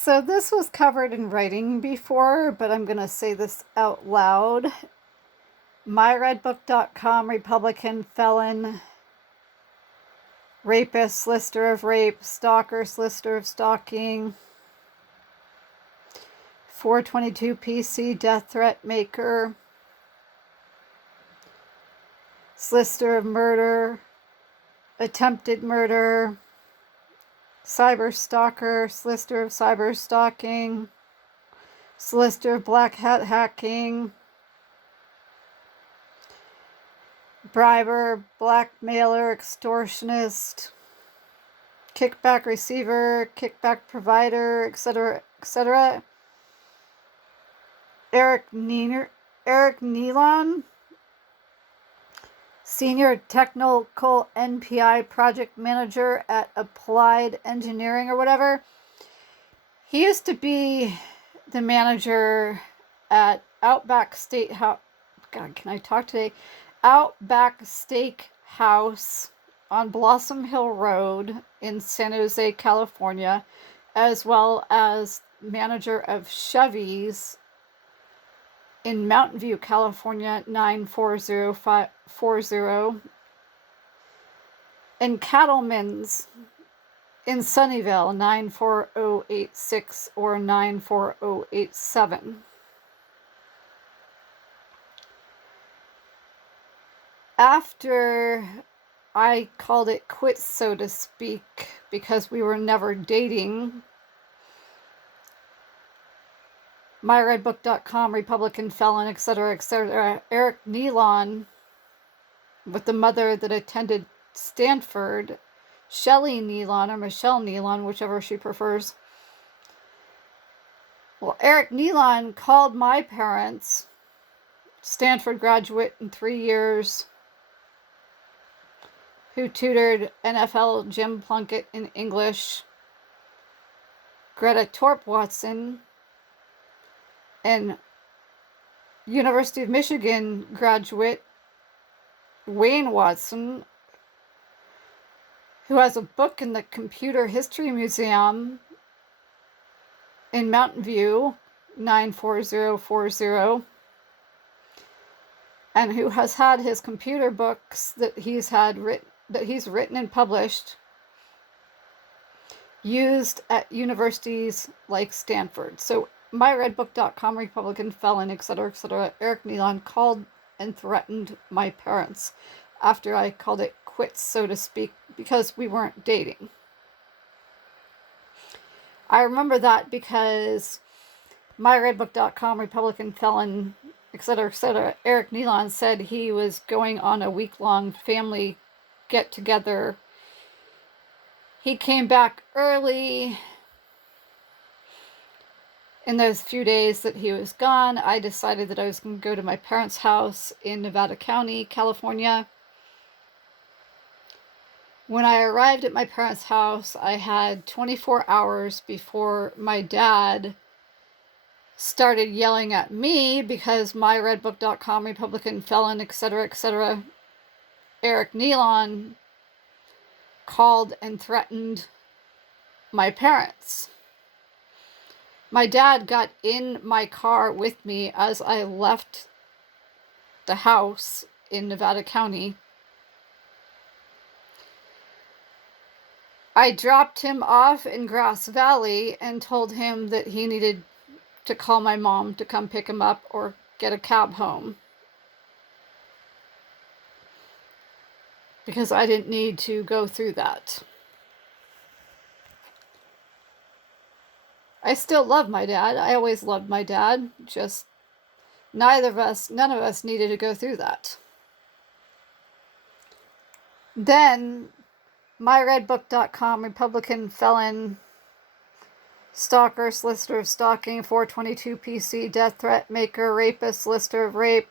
So this was covered in writing before, but I'm going to say this out loud. Myredbook.com, Republican felon, rapist, solicitor of rape, stalker, solicitor of stalking, 422 PC, death threat maker, solicitor of murder, attempted murder, cyberstalker, solicitor of cyberstalking, solicitor of black hat hacking, briber, blackmailer, extortionist, kickback receiver, kickback provider, etc., etc. Eric Nealon, Senior Technical NPI Project Manager at Applied Engineering or whatever. He used to be the manager at Outback Steakhouse. God, can I talk today? Outback Steakhouse on Blossom Hill Road in San Jose, California, as well as manager of Chevy's in Mountain View, California, 94040, and Cattleman's in Sunnyvale, 94086 or 94087. After I called it quits, so to speak, because we were never dating, Myredbook.com, Republican felon, etc., etc. Eric Nealon, with the mother that attended Stanford, Shelley Nealon or Michelle Nealon, whichever she prefers. Well, Eric Nealon called my parents, Stanford graduate in 3 years, who tutored NFL Jim Plunkett in English, Greta Torp Watson, and University of Michigan graduate Wayne Watson, who has a book in the Computer History Museum in Mountain View, 94040, and who has had his computer books that he's written and published used at universities like Stanford. So Myredbook.com, Republican felon, etc., etc. Eric Nealon called and threatened my parents after I called it quits, so to speak, because we weren't dating. I remember that because Myredbook.com, Republican felon, etc., etc. Eric Nealon said he was going on a week-long family get-together. He came back early. In those few days that he was gone, I decided that I was going to go to my parents' house in Nevada County, California. When I arrived at my parents' house, I had 24 hours before my dad started yelling at me because Myredbook.com, Republican felon, etc., etc. Eric Nealon called and threatened my parents. My dad got in my car with me as I left the house in Nevada County. I dropped him off in Grass Valley and told him that he needed to call my mom to come pick him up or get a cab home, because I didn't need to go through that. I still love my dad. I always loved my dad. Just none of us needed to go through that. Then Myredbook.com, Republican felon, stalker, solicitor of stalking, 422 PC, death threat maker, rapist, solicitor of rape,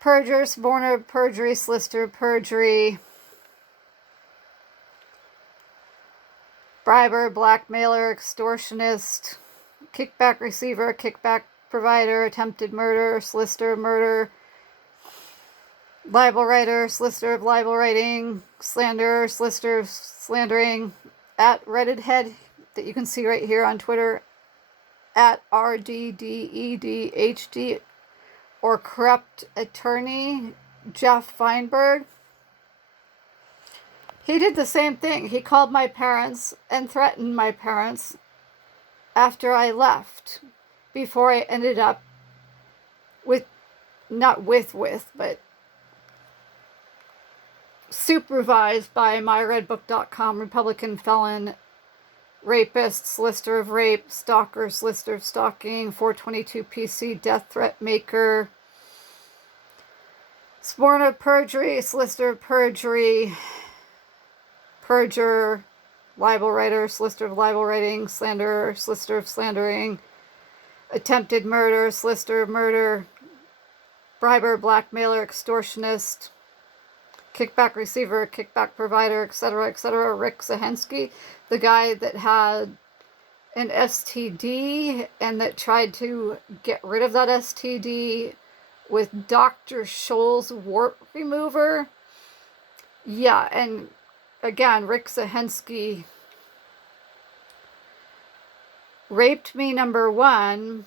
perjurer, suborner, perjury, solicitor of perjury, briber, blackmailer, extortionist, kickback receiver, kickback provider, attempted murder, solicitor of murder, libel writer, solicitor of libel writing, slanderer, solicitor of slandering, at Reddit head that you can see right here on Twitter, at RDDEDHD, or corrupt attorney Jeff Feinberg. He did the same thing. He called my parents and threatened my parents after I left, before I ended up but supervised by Myredbook.com, Republican felon, rapist, solicitor of rape, stalker, solicitor of stalking, 422 PC, death threat maker, suborner of perjury, solicitor of perjury, perjurer, libel writer, solicitor of libel writing, slanderer, solicitor of slandering, attempted murder, solicitor of murder, briber, blackmailer, extortionist, kickback receiver, kickback provider, etc., etc. Rick Zahensky, the guy that had an STD and that tried to get rid of that STD with Dr. Scholl's wart remover. Yeah, and again, Rick Zahensky raped me, number one.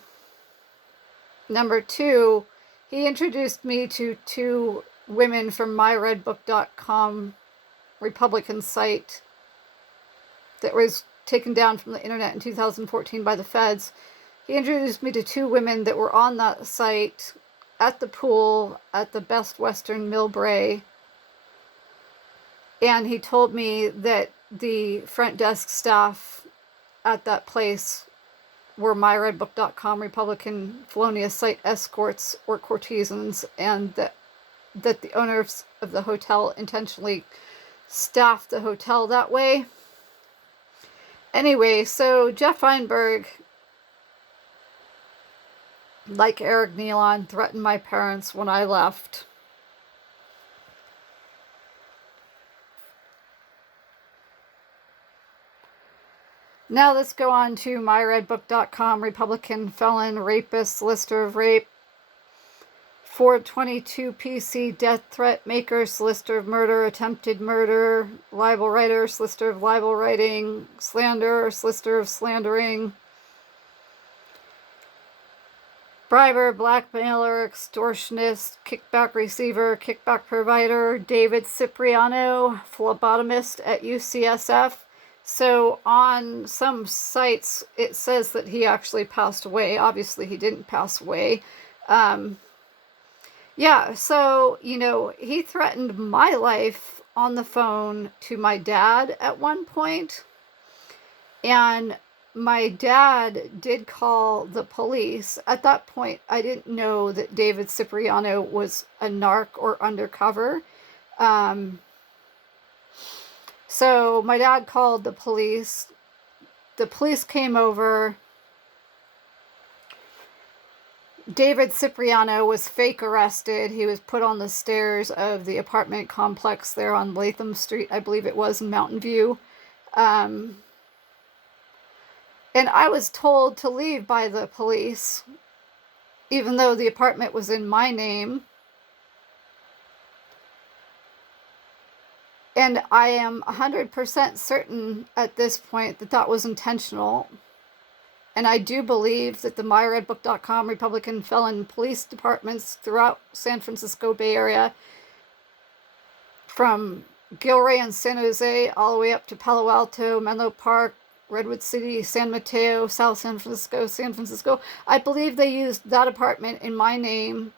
Number two, he introduced me to two women from myredbook.com, Republican site that was taken down from the internet in 2014 by the feds. He introduced me to two women that were on that site at the pool at the Best Western Millbrae. And he told me that the front desk staff at that place were myredbook.com Republican felonious site escorts or courtesans, and that the owners of the hotel intentionally staffed the hotel that way. Anyway, so Jeff Feinberg, like Eric Nealon, threatened my parents when I left. Now let's go on to myredbook.com, Republican felon, rapist, solicitor of rape, 422 PC, death threat maker, solicitor of murder, attempted murder, libel writer, solicitor of libel writing, slander, solicitor of slandering, briber, blackmailer, extortionist, kickback receiver, kickback provider, David Cipriano, phlebotomist at UCSF. So on some sites, it says that he actually passed away. Obviously, he didn't pass away. Yeah, so, he threatened my life on the phone to my dad at one point. And my dad did call the police. At that point, I didn't know that David Cipriano was a narc or undercover. So my dad called the police. The police came over. David Cipriano was fake arrested. He was put on the stairs of the apartment complex there on Latham Street, I believe it was, in Mountain View. And I was told to leave by the police, even though the apartment was in my name. And I am 100% certain at this point that that was intentional. And I do believe that the myredbook.com Republican felon police departments throughout San Francisco Bay Area, from Gilroy and San Jose all the way up to Palo Alto, Menlo Park, Redwood City, San Mateo, South San Francisco, I believe they used that apartment in my name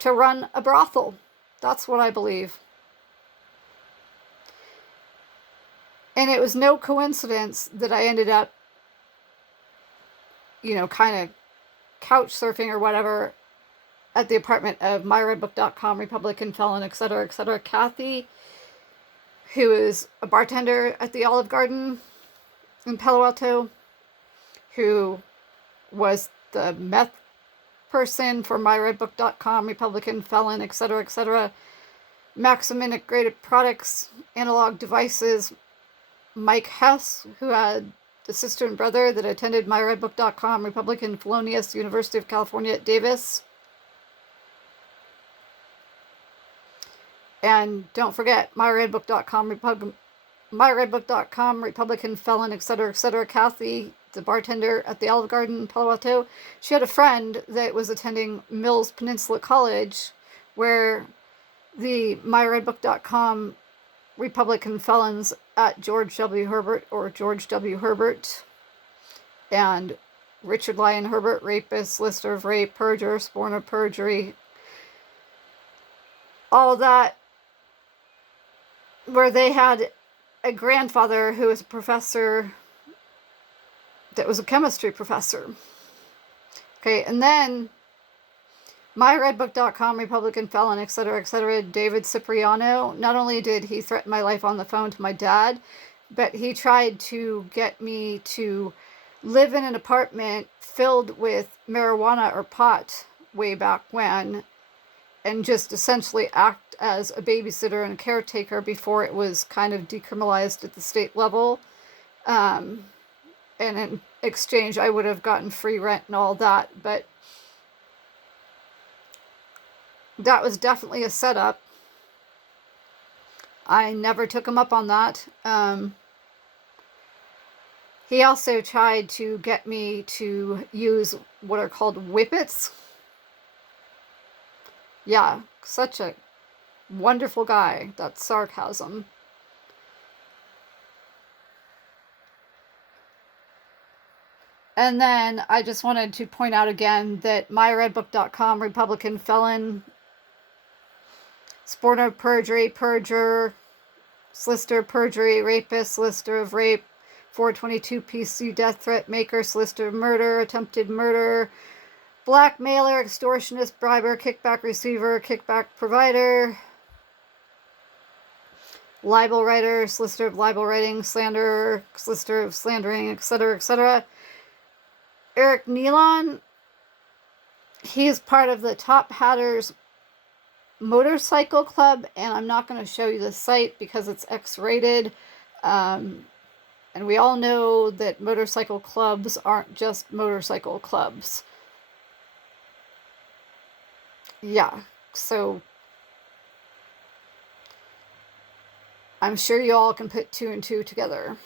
to run a brothel. That's what I believe. And it was no coincidence that I ended up, kind of couch surfing or whatever at the apartment of myredbook.com, Republican felon, etc., etc. Kathy, who is a bartender at the Olive Garden in Palo Alto, who was the meth person for myredbook.com, Republican felon, etc., etc. Maxim Integrated Products, Analog Devices, Mike Hess, who had the sister and brother that attended myredbook.com, Republican felonious, University of California at Davis. And don't forget, myredbook.com, Republican felon, etc., etc. Kathy the bartender at the Olive Garden in Palo Alto. She had a friend that was attending Mills Peninsula College, where the Myredbook.com Republican felons at George W. Herbert, or George W. Herbert, and Richard Lyon Herbert, rapist, solicitor of rape, perjurer, suborner, perjury, all that, where they had a grandfather who was a professor that was a chemistry professor. Okay, and then Myredbook.com, Republican felon, etc., David Cipriano, not only did he threaten my life on the phone to my dad, but he tried to get me to live in an apartment filled with marijuana or pot way back when, and just essentially act as a babysitter and a caretaker before it was kind of decriminalized at the state level. And in exchange, I would have gotten free rent and all that, but that was definitely a setup. I never took him up on that. He also tried to get me to use what are called whippets. Yeah, such a wonderful guy. That's sarcasm. And then I just wanted to point out again that Myredbook.com, Republican felon, suborner, perjury, perjurer, solicitor, perjury, rapist, solicitor of rape, 422 PC, death threat maker, solicitor of murder, attempted murder, blackmailer, extortionist, briber, kickback receiver, kickback provider, libel writer, solicitor of libel writing, slanderer, solicitor of slandering, etc. Eric Nealon, he is part of the Top Hatters motorcycle club, and I'm not going to show you the site because it's X-rated. And we all know that motorcycle clubs aren't just motorcycle clubs. Yeah, so I'm sure you all can put two and two together.